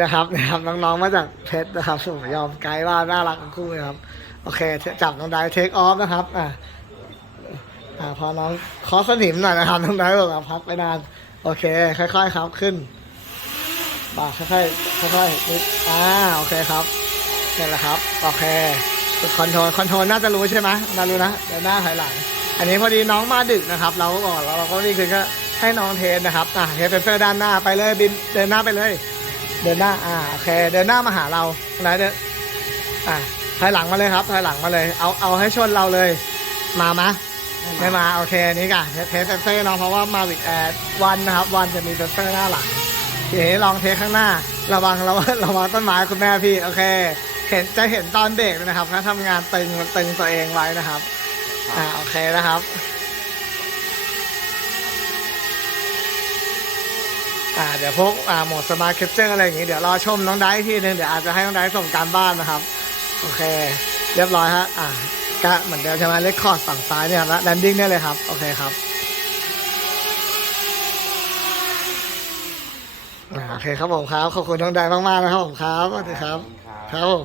นะครับนะครับน้องๆมาจากเพชรนะครับสมยอมไกด์ว่าน่ารักทั้งคู่นะครับ โอเค จับน้องได้เทคออฟนะครับอ่าอ่าพอน้องเคอสนิมหน่อยนะครับน้องได้บอกว่าพักไปนานโอเค ค่อย ๆ ครับขึ้นบ่าค่อยๆค่อยๆนิดอ่าโอเคครับนี่แหละครับโอเคคอนโทรลคอนโทรลน่าจะรู้ใช่ไหมน่ารู้นะเดี๋ยวหน้าถอยหลังอันนี้พอดีน้องมาดึกนะครับเราก็บอกแล้วเราก็นี่คือก็ให้น้องเทสนะครับอ่าเทสเฟอร์ด้านหน้าไปเลยบินเดินหน้าไปเลย เดินหน้า อ่า โอเค เดินหน้ามาหาเราแล้วเดินอ่าถอยหลังมาเลยครับถอยหลังมาเลย เอา เอาให้ชนเราเลย มามะไม่มา โอเค นี่ก่ะเทสเทสเซนเซอร์เนาะ เพราะว่ามาวิกแอดวันนะครับ วันจะมีเซนเซอร์หน้าหลังทีนี้ลองเทสข้างหน้า ระวัง ระวัง ระวังต้นไม้คุณแม่พี่ โอเค เห็น จะเห็นตอนเบรกเลยนะครับถ้าทำงานตึงตึงตัวเองไว้นะครับ อ่า โอเคนะครับ อ่าเดี๋ยวพวกอ่าโหมดสมาร์ทแคปเจอร์อะไรอย่างงี้เดี๋ยวรอชมน้องไดซ์อีกทีนึงเดี๋ยวอาจจะให้น้องไดซ์ส่งการบ้านนะครับ โอเค เรียบร้อยฮะอ่าก็เหมือนเดิมใช่ไหมเลคคอร์ดฝั่งซ้ายเนี่ยแล้วแลนดิ้งได้เลยครับ โอเคครับอ่าโอเคครับผมครับ ขอบคุณน้องไดซ์มากๆนะครับผมครับสวัสดีครับ ครับผม